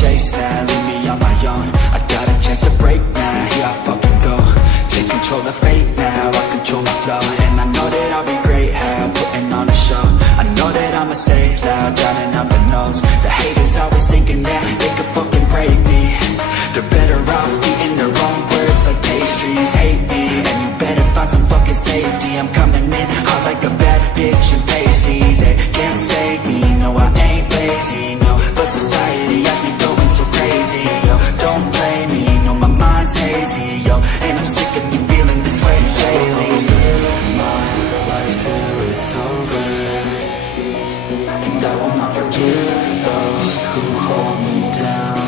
chase that, leave me on my own. I got a chance to break now, here I fucking go. Take control of fate now, I control my flow. And I know that I'll be great at putting on a show. I know that I'ma stay loud, drowning out the nose. The haters always thinking that they could fucking break me. They're better off eating their own words like pastries. Hate me, and you better find some fucking safety. I'm coming in hot like a bad bitch and pasties. They can't save me, no I ain't lazy, no. But society has me going so crazy, yo. Don't blame me, no my mind's hazy, yo. And I'm sick of me feeling this way daily. I will live my life till it's over, and I will not forgive those who hold me down.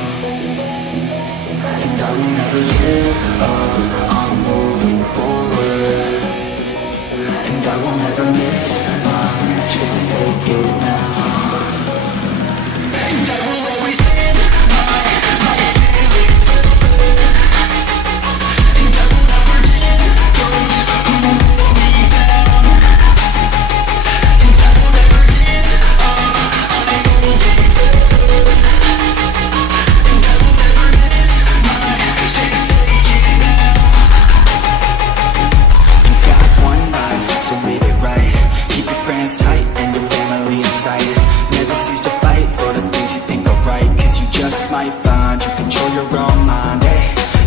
And I will never give up, I'm moving forward. And I will never miss my chance, take it now. And I will always live my life till it's over. And I will never give those who hold me down. And I will never give up, I'm moving forward. And I will never miss my chance, take it now. You got one life, so live it right. Keep your friends tight and your family in sight. Never cease to fight for the things you think are right. Cause you just might find you control your own mind, eh?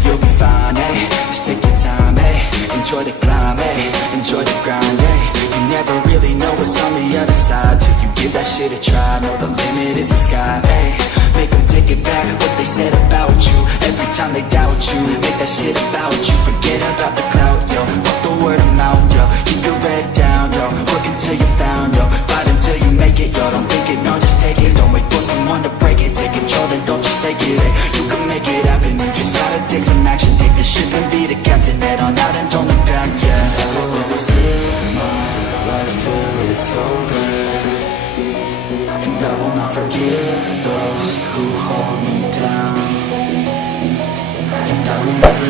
You'll be fine, eh? Just take your time, eh? Enjoy the climb, eh? Enjoy the grind, eh? You never really know what's on the other side till you give that shit a try. Know the limit is the sky, eh? Make them take it back, what they said about you. Every time they doubt you, make that shit about you. Forget about the clout, yo. Fuck the word of mouth, yo. Keep your head down, yo. Work until you're found, yo. Fight until you make it, yo. Don't think it, no, just take it. Don't wait for someone to break it. Take control and don't just take it, eh? You can make it happen, you just gotta take some action. Take the ship and be the captain. Head on out and don't look back, yeah. I will always live my life till it's over. And I will not forgive those who hold me down. And I will never